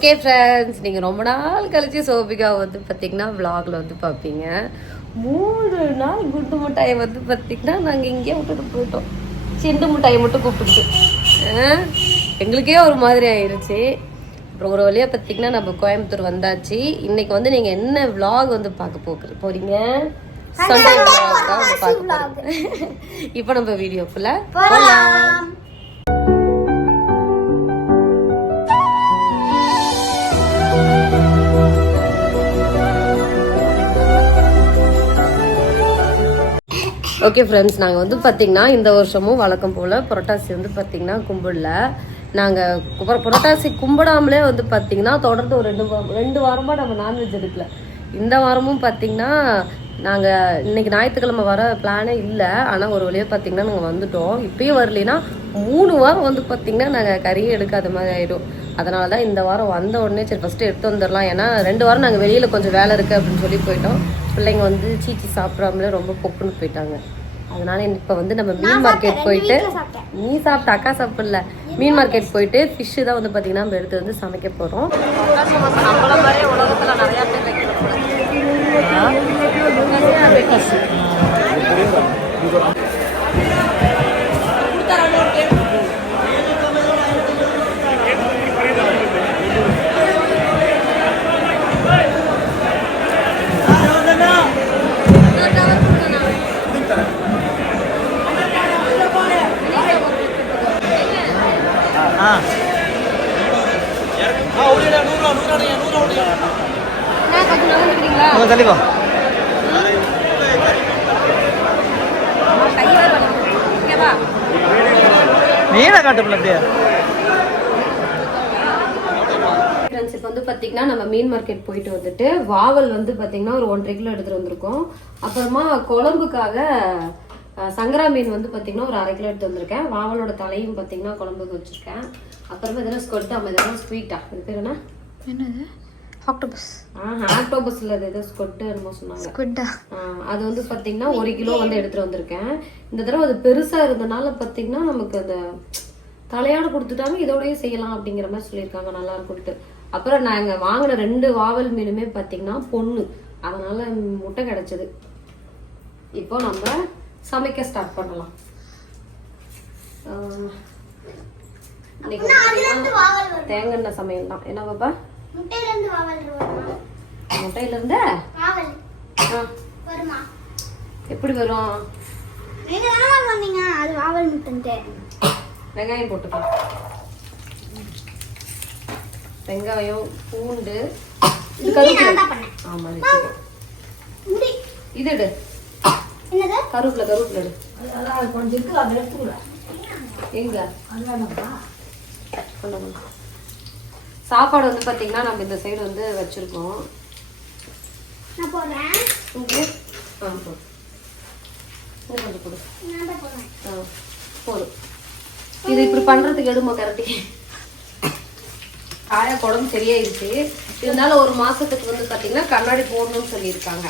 Okay friends நீங்கள் ரொம்ப நாள் கழிச்சு சோபிகா வந்து பார்த்தீங்கன்னா vlogல வந்து பார்ப்பீங்க மூணு நாள் குண்டு மிட்டாயை வந்து பார்த்தீங்கன்னா நாங்கள் இங்கேயே விட்டுட்டு போயிட்டோம். சிண்டு மிட்டாயை மட்டும் கூப்பிட்டு எங்களுக்கே ஒரு மாதிரி ஆயிடுச்சு அப்புறம் ஒரு வழியாக பார்த்தீங்கன்னா நம்ம கோயம்புத்தூர் வந்தாச்சு. இன்னைக்கு வந்து நீங்கள் என்ன vlog வந்து பார்க்க போக போறீங்க? சண்டே தான் வந்து பார்க்க இப்போ நம்ம வீடியோக்குள்ள போகலாம் ஓகே ஃப்ரெண்ட்ஸ் நாங்கள் வந்து பார்த்திங்கன்னா இந்த வருஷமும் வழக்கம் போல் புரட்டாசி வந்து பார்த்திங்கன்னா கும்பிடல. நாங்கள் புரட்டாசி கும்பிடாமலே வந்து பார்த்திங்கன்னா தொடர்ந்து ஒரு ரெண்டு வாரம் ரெண்டு வாரமாக நம்ம நான்வெஜ் எடுக்கல. இந்த வாரமும் பார்த்திங்கன்னா நாங்கள் இன்னைக்கு ஞாயிற்றுக்கிழமை வர பிளானே இல்லை. ஆனால் ஒரு வழியாக பார்த்திங்கன்னா நாங்கள் வந்துட்டோம். இப்பயும் வரலைன்னா மூணு வாரம் வந்து பார்த்திங்கன்னா நாங்கள் கறியே எடுக்காத மாதிரி ஆகிடும் அதனால தான் இந்த வாரம் வந்த உடனே சரி ஃபஸ்ட்டு எடுத்து வந்துடலாம். ஏன்னா ரெண்டு வாரம் நாங்கள் வெளியில் கொஞ்சம் வேலை இருக்குது அப்படின்னு சொல்லி போயிட்டோம். பிள்ளைங்க வந்து சீச்சி சாப்பிடாமலே ரொம்ப பொக்குன்னு போயிட்டாங்க. அதனால இப்போ வந்து நம்ம மீன் மார்க்கெட் போயிட்டு நீ சாப்பிட்ட அக்கா சாப்பிடல. மீன் மார்க்கெட் போயிட்டு ஃபிஷ்ஷு தான் வந்து பார்த்தீங்கன்னா நம்ம எடுத்து வந்து சமைக்க போகிறோம் உலகத்தில் நிறையா பேர் கொஞ்சம் அப்படியே. ஃப்ரெண்ட்ஸ் இப்போ வந்து பார்த்தீங்கன்னா நம்ம மீன் மார்க்கெட் போயிட்டு வந்துட்டு வாவல் வந்து பார்த்தீங்கன்னா ஒரு ஒன்றரை கிலோ எடுத்துட்டு வந்திருக்கோம். அப்புறமா குழம்புக்காக சங்கரா மீன் வந்து பார்த்தீங்கன்னா ஒரு அரை கிலோ எடுத்து வந்திருக்கேன். வாவலோட தலையும் பார்த்தீங்கன்னா குழம்புக்கு வச்சிருக்கேன். அப்புறமா இதெல்லாம் ஸ்கொட்டா இதெல்லாம் ஸ்வீட்டா. இது பேர் என்ன? என்னது? ஆக்டோபஸ். ஆஹ் ஆக்டோபஸ்ல இது ஏதோ ஸ்கொட்டு என்னமோ சொன்னாங்க. குட்டா ஆஹ் அது வந்து பாத்தீங்கன்னா ஒரு கிலோ வந்து எடுத்துட்டு வந்திருக்கேன். இந்த தடவை அது பெருசா இருந்தனால பாத்தீங்கன்னா நமக்கு அந்த தலையாடு கொடுத்துட்டாங்க இதோடய செய்யலாம் அப்படிங்கிற மாதிரி சொல்லியிருக்காங்க நல்லா இருக்கும்ட்டு அப்புறம் நாங்க வாங்கின ரெண்டு வாவல் மீனுமே பாத்தீங்கன்னா பொண்ணு. அதனால முட்டை கிடைச்சது. இப்போ நம்ம சமைக்க ஸ்டார்ட் பண்ணலாம். தேங்காய் எண்ணெய் சமையல் தான். என்ன பாப்பா? முட்டையில இருந்து எப்படி வரும்? அது வாவல் வெங்காயம் போட்டுக்கலாம் வெங்காயம் பூண்டு இது கருவேப்பிலை நான் தான் பண்ணேன். ஆமா இது. எடு. கருவேப்பிலை கருவேப்பிலை எடு. எங்க. சாப்பாடு வந்து பாத்தீங்கன்னா நம்ம இந்த சைடு வந்து வச்சிருக்கோம். போதும் இது இப்படி பண்றதுக்கு எடுமா கரெக்டி காயா குடம்பு சரியாயிருச்சு இருந்தாலும் ஒரு மாசத்துக்கு வந்து பாத்தீங்கன்னா கண்ணாடி போடணும்னு சொல்லியிருக்காங்க.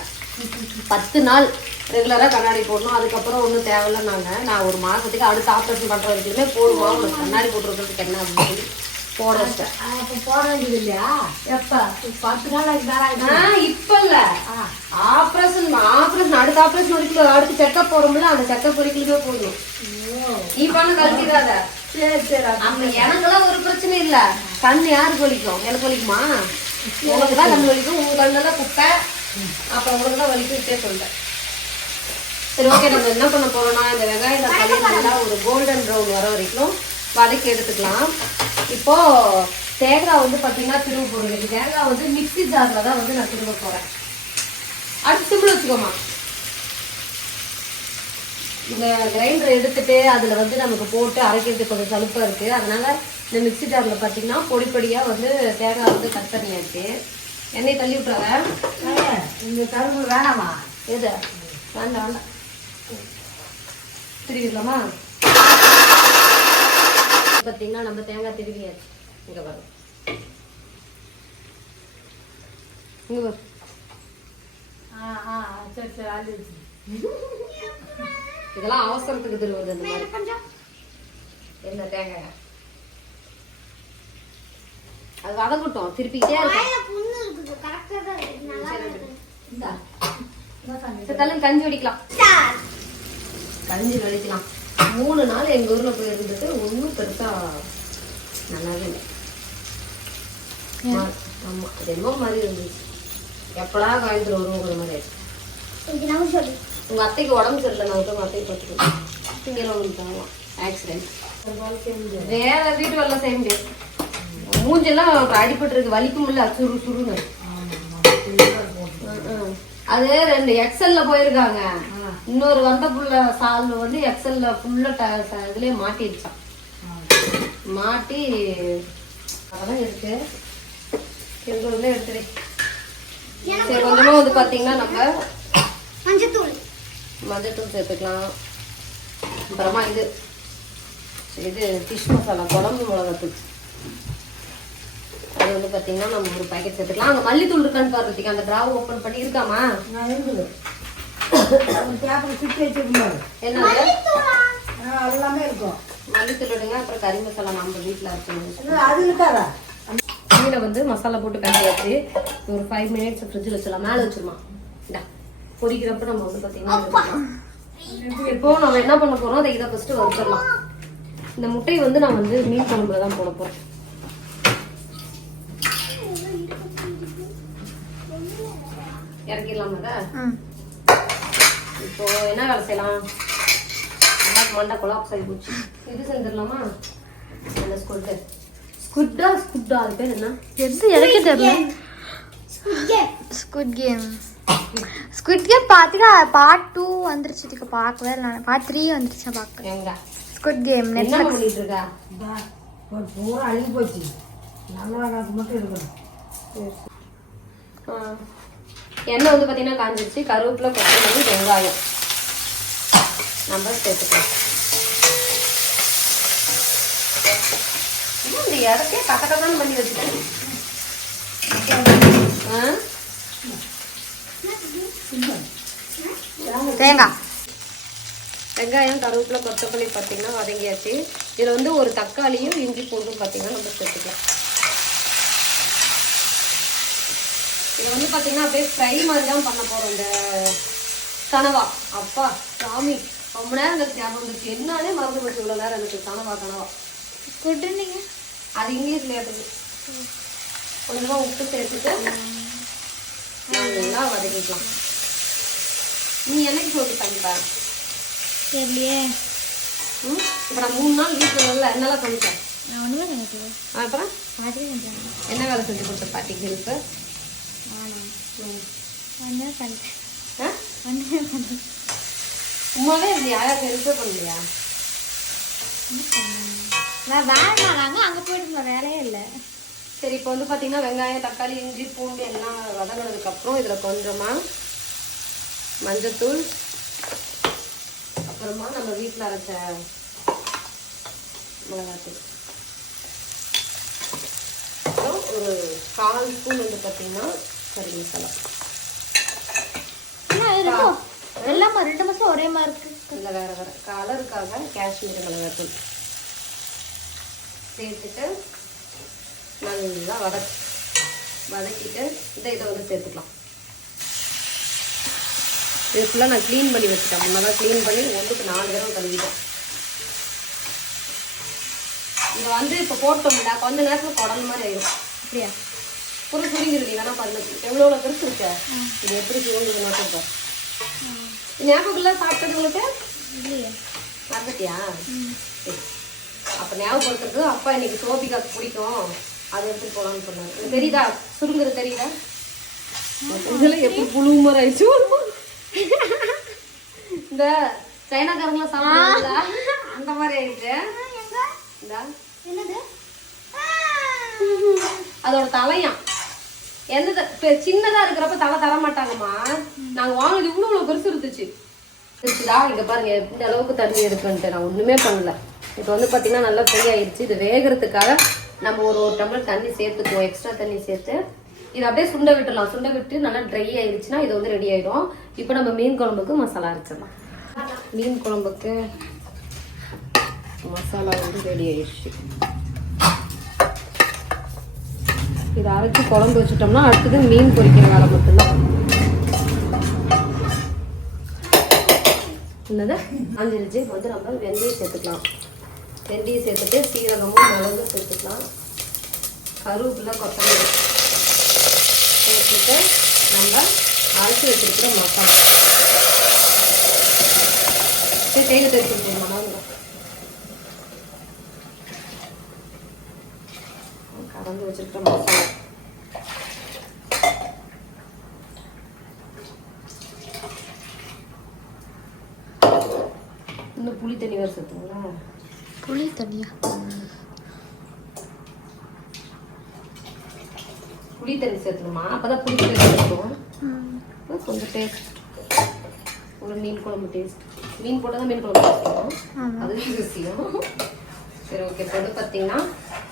பத்து நாள் ரெகுலரா கண்ணாடி போடணும். அதுக்கப்புறம் ஒன்றும் தேவையில்லைன்னாங்க. நான் ஒரு மாசத்துக்கு அடுத்த ஆப்ரேஷன் பண்ற வரைக்குமே போடுமா? உங்களுக்கு கண்ணாடி போட்டுருக்கிறதுக்கு என்ன அப்படின்னு சொல்லி போட வச்சேன் அப்ப போட வேண்டியது இல்லையா எப்ப? பத்து நாள் ஆயிடுச்சு. ஆ, இப்ப இல்ல. ஆபரேஷன் ஆபரேஷன் அடுத்த ஆபரேஷன் வரைக்கும் அடுத்து செக்கப் போடும்போது அந்த செக்கப் வரைக்குமே போதும். நீ பண்ண கழிச்சிடாத சரி சரி அப்ப எனக்கெல்லாம் ஒரு பிரச்சனை இல்ல. கண் யாருக்கு வலிக்கும்? எனக்கு வலிக்குமா? உங்களுக்கு தான் கண் வலிக்கும். உங்க கண்ணெல்லாம் குப்பை. அப்ப உங்களுக்கு தான் வலிக்கும் விட்டே சொல்றேன். சரி ஓகே நம்ம என்ன பண்ண போறோம்னா இந்த வெங்காயம் தக்காளி நல்லா ஒரு கோல்டன் ப்ரௌன் வர வரைக்கும் வதக்கி எடுத்துக்கலாம். இப்போ தேங்காய் வந்து பாத்தீங்கன்னா திரும்ப போடுறது தேங்காய் வந்து மிக்ஸி ஜார்ல தான் வந்து நான் திரும்ப போறேன். அடுத்து சிம்பிள் வச்சுக்கோமா. இந்த கிரைண்டர் எடுத்துட்டு அதுல வந்து நமக்கு போட்டு அரைக்கிறதுக்கு கொஞ்சம் சலுப்பா இருக்கு. அதனால இந்த மிக்ஸி ஜார்ல பாத்தீங்கன்னா பொடி பொடியா வந்து தேங்காய் வந்து கட் பண்ணியாச்சு. எண்ணெய் தள்ளி விட்டுறாங்க ஏய், இந்த கரும்பு வேணாமா? எது? வேண்டாம் வேண்டாம். திருவிடலாமா பாத்தீங்கன்னா நம்ம தேங்காய் திருவியாச்சு இங்க வரும் இங்க வரும். இதெல்லாம் அவசரத்துக்கு திருவுறது இந்த மாதிரி. கொஞ்சம். என்ன தேங்காய்? அது வதங்கட்டும் திருப்பிக்கிட்டே இருக்கும் வாயில புண்ணு இருக்குது கரெக்டா தான் இருக்கு நல்லா இருக்குது சரி, தள்ளு, கஞ்சி வடிக்கலாம் கஞ்சி வடிக்கலாம் மூணு நாள் எங்க ஊர்ல போய் இருந்துட்டு ஒன்றும் பெருசா நல்லாவே இல்லை. மா- ஆமா அது என்னமோ மாதிரி இருந்துச்சு. எப்படா காயத்துல வருவோங்கிற மாதிரி ஆயிடுச்சு. இது நம்ம சொல்லு. உங்க அத்தைக்கு உடம்பு சரியில்லை. நான் விட்டு அத்தைக்கு பார்த்துக்கலாம் திங்கலாம் உங்களுக்கு ஆக்சிடென்ட் வேற வீட்டு வேலை செய்ய முடியாது. மூஞ்செல்லாம் அடிபட்டு இருக்கு வலிக்க முடியல சுரு சுருன்னு. அது ரெண்டு எக்ஸல்ல போயிருக்காங்க. இன்னொரு வந்த புள்ள சால் வந்து எக்ஸல்ல ஃபுல்லா இதுலயே மாட்டிடுச்சான் மாட்டி அதெல்லாம் இருக்கு. எங்க எடுத்துரு சரி கொஞ்சமா வந்து பாத்தீங்கன்னா நம்ம மஞ்சத்தூள். மஞ்சத்தூள் சேர்த்துக்கலாம். அப்புறமா இது. இது ஃபிஷ் மசாலா குழம்பு மிளகாத்தூள். அது வந்து பார்த்தீங்கன்னா நம்ம ஒரு பாக்கெட் சேர்த்துக்கலாம். அங்கே மல்லித்தூள் இருக்கான்னு பார்த்துக்கு அந்த ட்ராவ் ஓப்பன் பண்ணி இருக்காமா? நான் இருக்குது. என்னது? எல்லாமே இருக்கும். மல்லித்தூள் எடுங்க அப்புறம் கறி மசாலா நம்ம வீட்டில் இருக்கணும் அது இருக்காதா? மீனை வந்து மசாலா போட்டு கட்டியாச்சு ஒரு ஃபைவ் மினிட்ஸ் ஃப்ரிட்ஜில் வச்சிடலாம். மேலே வச்சிருமா இந்தா பொரிக்கிறப்ப நம்ம வந்து பார்த்தீங்கன்னா இப்போ நம்ம என்ன பண்ண போறோம்? அதை இதை ஃபர்ஸ்ட் வறுத்துடலாம். இந்த முட்டையை வந்து நான் வந்து மீன் குழம்புல தான் போட போறேன். இறக்கிடலாமா அதை? ம். இப்போ என்ன வேலை செய்யலாம்? மண்டை கொலாப்ஸ் ஆகி போச்சு. இது செஞ்சிடலாமா? என்ன ஸ்குட்டு ஸ்குட்டா ஸ்குட்டா அது பேர் என்ன? எது எனக்கே தெரியல. ஸ்குட் கேம் ஸ்குட் கேம் பார்த்துட்டு பார்ட் டூ வந்துருச்சு. இதுக்கு பார்க்கவே இல்லை பார்ட் த்ரீ வந்துருச்சு பார்க்க எங்க? ஸ்குட் கேம் என்ன நெட்ஃப்ளிக்ஸ் பண்ணிட்டு இருக்கா பூரா அழுகி போச்சு. நல்லா காசு மட்டும் இருக்கணும் ஆ. எண்ணெய் வந்து பார்த்தீங்கன்னா காஞ்சிருச்சு. கருவேப்பிலை கொத்தமல்லி வெங்காயம். நம்ம சேர்த்துக்கலாம். இந்த இடத்தையே கட்ட தான் பண்ணி வச்சுட்டேன். ஆ? தேங்காய் வெங்காயம் கருவேப்பிலை கொத்தமல்லி பார்த்தீங்கன்னா வதங்கியாச்சு. இதில் வந்து ஒரு தக்காளியும் இஞ்சி பூண்டும் பார்த்தீங்கன்னா நம்ம சேர்த்துக்கலாம். இதை வந்து பார்த்தீங்கன்னா அப்படியே ஃப்ரை மாதிரி தான் பண்ண போகிறோம் இந்த கனவா. அப்பா சாமி ரொம்ப நேரம் எனக்கு ஞாபகம் வந்துச்சு என்னன்னே மறந்து போச்சு இவ்வளோ நேரம் எனக்கு கனவா கனவா. ஸ்குட் நீங்கள் அது இங்கிலீஷ்ல இருக்குது கொஞ்சமா உப்பு சேர்த்துட்டு நல்லா வதக்கிக்கலாம். நீ என்னைக்கு சொல்லி பண்ணிப்பா தெரியலையே. ம்? இப்போ நான் மூணு நாள் வீட்டில் இல்லை என்னெல்லாம் பண்ணிட்டேன் நான் ஒன்றுமே நினைக்கல அப்புறம்? நினைக்கிறேன் என்ன வேலை செஞ்சு கொடுத்த பாட்டிக்கு ஹெல்ப்பு ஒன்றுமே பண்ணிட்டேன் ஆ? ஒன்றுமே பண்ணேன் சும்மாவே இல்லையா? ஹெல்ப்பே பண்ணலையா? நான் வேணாம் நாங்கள் அங்கே போயிட்டு வேலையே இல்லை. சரி இப்போ வந்து பார்த்தீங்கன்னா வெங்காயம் தக்காளி இஞ்சி பூண்டு எல்லாம் வதங்கினதுக்கப்புறம் இதில் கொஞ்சமாக மஞ்சத்தூள் அப்புறமா நம்ம வீட்டில் அரைச்ச மிளகாத்தூள். அப்புறம் ஒரு கால் ஸ்பூன் வந்து பார்த்தீங்கன்னா கறி மசாலா. எல்லாமே? ரெண்டு மாதம் ஒரே மாதிரி இருக்கு. இதில் வேறு வேறு. கலருக்காக காஷ்மீர் மிளகாத்தூள் சேர்த்துட்டு நல்லா வதக் வதக்கிட்டு இதை இதை வந்து சேர்த்துக்கலாம். இது ஃபுல்லாக நான் க்ளீன் பண்ணி வச்சுட்டேன். முன்னதாக க்ளீன் பண்ணி ஒன்றுக்கு நாலு தடவை கழுவிட்டேன். இதை வந்து இப்போ போட்டோம்ல கொஞ்ச நேரத்தில் குடல் மாதிரி ஆயிடும் அப்படியா? ஒரு சுருங்கிருடி வேணா பண்ணு எவ்வளோ பெருசு இருக்க? இது எப்படி சுருங்குது மட்டும் பாரு. ஞாபகம் சாப்பிட்டது உங்களுக்கு மறந்துட்டியா. அப்ப ஞாபகப்படுத்துறது அப்பா இன்னைக்கு சோபிகாக்கு பிடிக்கும். அதை எடுத்துட்டு போலாம்னு சொன்னாரு. இது தெரியுதா? சுருங்குறது தெரியுதா? இதுல எப்படி புழு மாதிரி ஆயிடுச்சு? இந்த சைனாக்காரங்களாம் சாப்பிடுவாங்கல்ல அந்த மாதிரி ஆயிடுச்சு. இந்தா. என்னது? அதோட தலையாம். எந்த சின்னதா இருக்கிறப்ப தலை தர மாட்டாங்கம்மா நாங்க வாங்கினது இவ்வளவு இவ்வளவு பெருசு இருந்துச்சு. இருந்துச்சுதா இங்க பாருங்க எந்த அளவுக்கு தண்ணி இருக்குன்ட்டு நான் ஒண்ணுமே பண்ணல. இப்போ வந்து பாத்தீங்கன்னா நல்லா ஃப்ரீ ஆயிடுச்சு. இது வேகிறதுக்காக நம்ம ஒரு ஒரு டம்ளர் தண்ணி சேர்த்துக்குவோம். எக்ஸ்ட்ரா தண்ணி சேர்த்து. இது அப்படியே சுண்ட விட்டுடலாம். சுண்ட விட்டு நல்லா ட்ரை ஆயிடுச்சுன்னா இது வந்து ரெடி ஆயிடும். இப்போ நம்ம மீன் குழம்புக்கு மசாலா அரைச்சிடலாம். மீன் குழம்புக்கு மசாலா வந்து ரெடி ஆயிடுச்சு. இதை அரைச்சி குழம்பு வச்சுட்டோம்னா அடுத்தது மீன் பொரிக்கிற வேலை மட்டும்தான். என்னது? அஞ்சிருச்சு வந்து நம்ம வெந்தயம் சேர்த்துக்கலாம். வெந்தயம் சேர்த்துட்டு சீரகமும் மிளகும் சேர்த்துக்கலாம். கருவேப்பிலை கொத்தமல்லி சேர்த்துட்டு நம்ம அரைச்சி வச்சிருக்கிற மசாலா. சரி தேங்காய் தேய்ச்சி கலந்து வச்சிருக்கிற மசாலா. இன்னும் புளி தண்ணி வேறு சேர்த்துங்களா? புளி தண்ணியா? புளி தண்ணி சேர்த்துணுமா அப்பதான் புளி இருக்கும் அப்புறம் கொஞ்சம் டேஸ்ட் ஒரு மீன் குழம்பு டேஸ்ட் மீன் போட்டால் தான் மீன் குழம்பு டேஸ்ட் அது விஷயம் சரி ஓகே இப்போ வந்து பார்த்தீங்கன்னா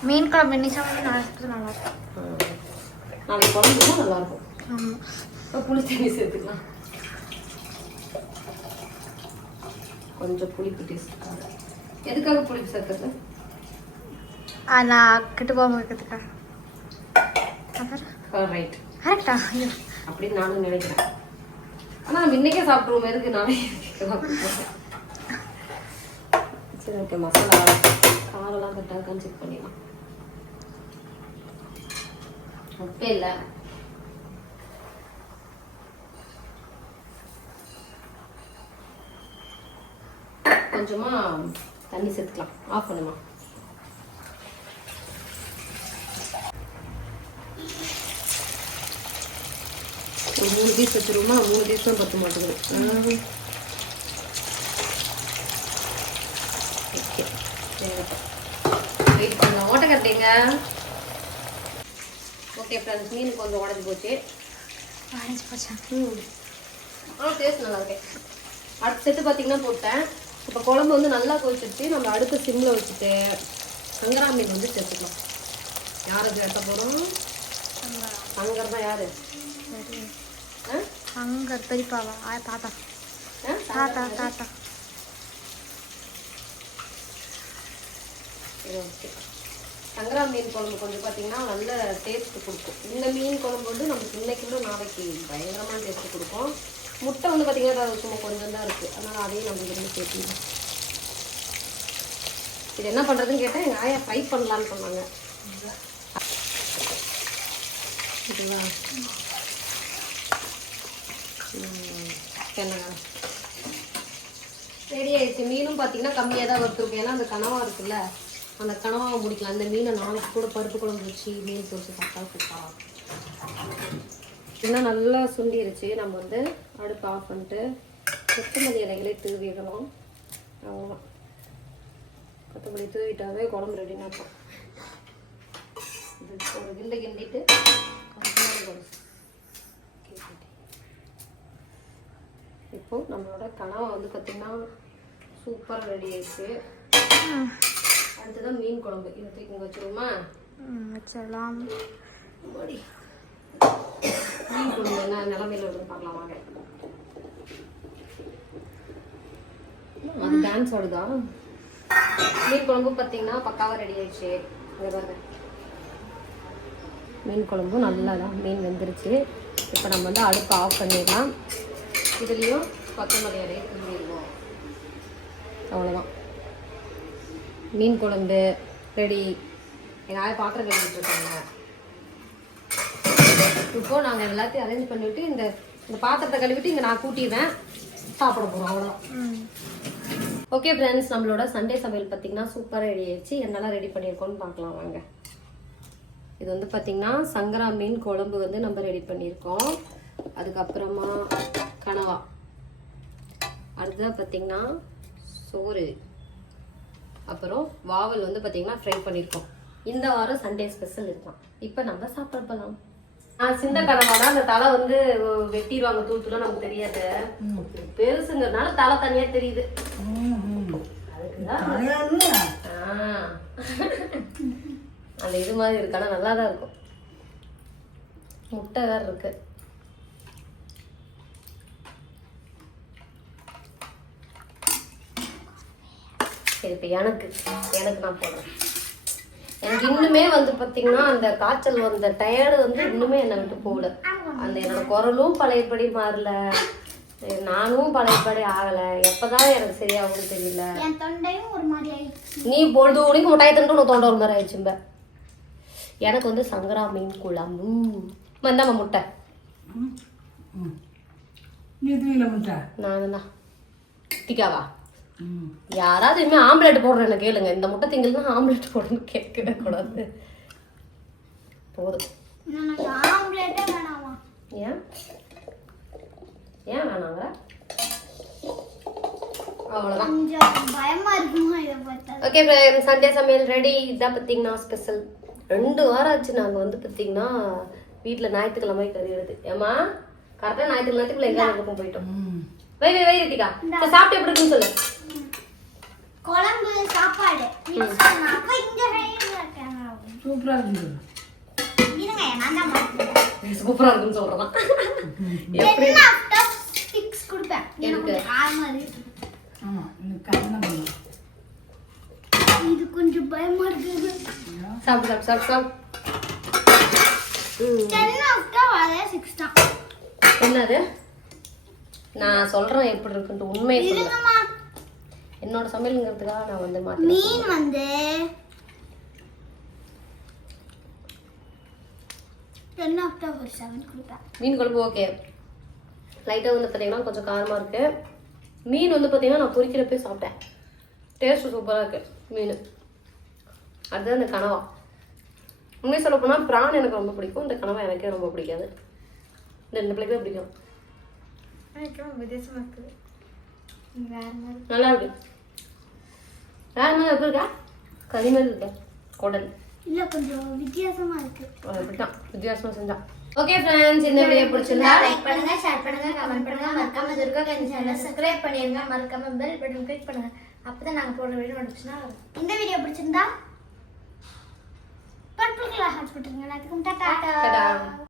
மீன் குழம்பு இன்னைக்கு சமைச்சு நாளைக்கு நல்லா இருக்கும் நாளைக்கு குழம்புனா நல்லாயிருக்கும். ஆமாம் இப்போ புளி தண்ணி சேர்த்துக்கலாம். கொஞ்சம் புளிப்பு டேஸ்ட் எதுக்காக புளிப்பு சேர்த்துறது நான் கெட்டு போகாம இருக்கிறதுக்கா ரைட் கரெக்டா அப்படின்னு நானும் நினைக்கிறேன். ஆனால் நம்ம இன்னைக்கே சாப்பிட்ருவோம் எதுக்கு நானே சரி ஓகே மசாலா காரெல்லாம் கரெக்டாக செக் பண்ணிடலாம். உப்பே இல்லை. கொஞ்சமா தண்ணி சேர்த்துக்கலாம். ஆஃப் பண்ணுமா? ஒரு மூணு பீஸ் வச்சிருவோமா? மூணு பீஸ் தான் பத்த மாட்டேங்குது. ஓகே. வெயிட் பண்ணலாம் ஓட்ட கட்டிங்க ஓகே ஃப்ரெண்ட்ஸ் மீன் கொஞ்சம் உடஞ்சி போச்சு. வாங்கிச்சு போச்சா? ம் ஆ டேஸ்ட் நல்லா இருக்கு. அடுத்த செட்டு பார்த்தீங்கன்னா போட்டேன். இப்போ குழம்பு வந்து நல்லா கொதிச்சிருச்சு. நம்ம அடுத்த சிம்மில் வச்சுட்டு சங்கரா மீன் வந்து சேர்த்துக்கலாம். யாரை சேர்த்த போகிறோம் சங்கர். தான் யாரு? அங்கே பெரியப்பாவா? தாத்தா? தாத்தா தாத்தா. ஓகே சங்கரா மீன் குழம்பு கொஞ்சம் பார்த்தீங்கன்னா நல்ல டேஸ்ட் கொடுக்கும். இந்த மீன் குழம்பு வந்து நமக்கு இன்னைக்கு விட நாளைக்கு பயங்கரமான டேஸ்ட் கொடுக்கும். முட்டை வந்து பார்த்தீங்கன்னா சும்மா கொஞ்சம் தான் இருக்குது அதனால் அதையும் நம்ம இருந்து சேர்த்திடலாம் இது என்ன பண்ணுறதுன்னு கேட்டால் எங்கள் ஆயா ஃப்ரை பண்ணலான்னு சொன்னாங்க. இதுவா? ம், என்னங்க ரெடி ஆயிடுச்சு. மீனும் பார்த்தீங்கன்னா கம்மியாக தான் வறுத்துருக்கும். ஏன்னா அந்த கனவாக இருக்குல்ல. அந்த கனவாவை முடிக்கலாம். அந்த மீனை நாளைக்கு கூட பருப்பு குழம்பு வச்சு மீன் பொரிச்சு சாப்பிட்டா சூப்பராக இன்னும் நல்லா சுண்டிருச்சு. நம்ம வந்து அடுப்பு ஆஃப் பண்ணிட்டு கொத்தமல்லி இலைகளே தூவிடணும். அவ்வளோதான் கொத்தமல்லி தூவிட்டாவே குழம்பு ரெடினா இருக்கும். ஒரு கிண்டை கிண்டிட்டு கொத்தமல்லி குழம்பு. இப்போ நம்மளோட கனவா வந்து பார்த்தீங்கன்னா சூப்பராக ரெடி ஆயிடுச்சு. அடுத்ததான் மீன் குழம்பு. இதை தூக்கி வச்சிருவோமா? வச்சிடலாம். மீன் குழம்பு என்ன நிலமையில வருதுன்னு பார்க்கலாம் வாங்க. அது டான்ஸ் ஆடுதா மீன் குழம்பு பார்த்தீங்கன்னா பக்காவாக ரெடி ஆயிடுச்சு. இங்கே பாருங்க. மீன் குழம்பு நல்லா தான் மீன் வெந்துருச்சு. இப்போ நம்ம வந்து அடுப்பை ஆஃப் பண்ணிடலாம். இதுலேயும் கொத்தமல்லி இலையை தூவிடுவோம் அவ்வளோதான் மீன் குழம்பு ரெடி. எங்கள் ஆய பாத்திரம் கழுவிட்டு இருக்காங்க இப்போ நாங்கள் எல்லாத்தையும் அரேஞ்ச் பண்ணிவிட்டு இந்த இந்த பாத்திரத்தை கழுவிட்டு இங்கே நான் கூட்டிடுவேன். சாப்பிட போகிறோம் அவ்வளோதான் ஓகே ஃப்ரெண்ட்ஸ் நம்மளோட சண்டே சமையல் பார்த்தீங்கன்னா சூப்பராக ரெடி ஆயிடுச்சு. என்னெல்லாம் ரெடி பண்ணியிருக்கோம்னு பார்க்கலாம் வாங்க. இது வந்து பார்த்தீங்கன்னா சங்கரா மீன் குழம்பு வந்து நம்ம ரெடி பண்ணியிருக்கோம். அதுக்கப்புறமா கனவா. அடுத்தது பார்த்தீங்கன்னா சோறு. அப்புறம் வாவல் வந்து பார்த்தீங்கன்னா ஃப்ரை பண்ணியிருக்கோம் இந்த வாரம் சண்டே ஸ்பெஷல் இருக்கான் இப்போ நம்ம சாப்பிட போகலாம் ஆ சின்ன அந்த தலை வந்து வெட்டிடுவாங்க தூள் தூளா நமக்கு தெரியாது. பெருசுங்கிறதுனால தலை தனியா தெரியுது. அந்த இது மாதிரி இருக்கு? ஆனா நல்லா தான் இருக்கும். முட்டை வேற இருக்கு. சரி இப்போ எனக்கு எனக்கு நான் போடுறேன். எனக்கு இன்னுமே வந்து பாத்தீங்கன்னா அந்த காய்ச்சல் வந்த டயர்டு வந்து இன்னுமே என்னை விட்டு போகல. அந்த என்னோட குரலும் பழையபடி மாறல. நானும் பழையபடி ஆகல. எப்பதான் எனக்கு சரியாகும்னு தெரியல. நீ பொழுது உனக்கு முட்டாய் தின்ட்டு உனக்கு தொண்டை ஒரு மாதிரி ஆயிடுச்சும்ப எனக்கு வந்து சங்கரா மீன் குழம்பு வந்தாம்மா முட்டை நீ தூயில முட்டை? நான் தான் திக்காவா யாராவது இனிமே ஆம்லெட் போடுறேன்னு கேளுங்க. இந்த முட்டை திங்கள்னா ஆம்லெட் போடணும்னு கேட்கவே கூடாது. போதும். எனக்கு ஆம்லேட்டே வேணாமா? ஏன்? ஏன் வேணாங்க? இருக்குமா ஓகே சண்டே சமையல் ரெடி இதான் பார்த்தீங்கன்னா ஸ்பெஷல் ரெண்டு வாரம் ஆச்சு நாங்கள் வந்து பார்த்தீங்கன்னா வீட்டில் ஞாயிற்றுக்கிழமை கறி எடுத்து ஏமா கரெக்டாக ஞாயிற்றுக்கிழமை எங்கேயாவது பக்கம் போயிட்டோம். வை வை வை ரித்திகா. சரி, சாப்பிட்டு எப்படி இருக்குன்னு சொல்லு. குழம்பு சாப்பாடு. தான் மாட்டேன் சூப்பராக இருக்குன்னு ஆஃப்டர் சிக்ஸ் கொடுப்பேன். எனக்கு இருக்கு. பண்ணும் இது கொஞ்சம் பயமா டென் ஆஃப்டர் அதே சிக்ஸ் தான். என்னது? நான் சொல்றேன் எப்படி இருக்குன்ட்டு உண்மையை சொல்ல. இருங்கம்மா என்னோட சமையலுங்கிறதுக்காக நான் வந்து மாட்டேன் மீன் வந்து டென் ஆஃப்டர் ஒரு செவன் கொடுப்பேன். மீன் குழம்பு ஓகே லைட்டாக வந்து பார்த்தீங்கன்னா கொஞ்சம் காரமாக இருக்கு. மீன் வந்து பார்த்தீங்கன்னா நான் பொரிக்கிறப்பே சாப்பிட்டேன். டேஸ்ட் சூப்பராக இருக்கு மீன். அதுதான் இந்த கனவா. உண்மையை சொல்ல போனால் பிரான் எனக்கு ரொம்ப பிடிக்கும். இந்த கனவா எனக்கே ரொம்ப பிடிக்காது. இந்த ரெண்டு பிள்ளைக்கு பிடிக்கும். வித்தியாசமா இருக்குது வேற மாதிரி நல்லா இருக்கு. வேற மாதிரி எப்படி இருக்கா கறி மாதிரி இருக்கா. குடல். இல்ல கொஞ்சம் வித்தியாசமா இருக்கு. அப்படிதான் வித்தியாசமா செஞ்சான் ஓகே ஃப்ரெண்ட்ஸ் இந்த வீடியோ பிடிச்சிருந்தா லைக் பண்ணுங்க ஷேர் பண்ணுங்க கமெண்ட் பண்ணுங்க. மறக்காம துர்கா கஞ்சி சேனல் சப்ஸ்கிரைப் பண்ணிருங்க. மறக்காம பெல் பட்டன் கிளிக் பண்ணுங்க. அப்பதான் நாங்க போடுற வீடியோ நோட்டிஃபிகேஷன் வரும். இந்த வீடியோ பிடிச்சிருந்தா பர்பிள் கலர் ஹார்ட் போட்டுருங்க எல்லாத்துக்கும் டாடா! Ta-da.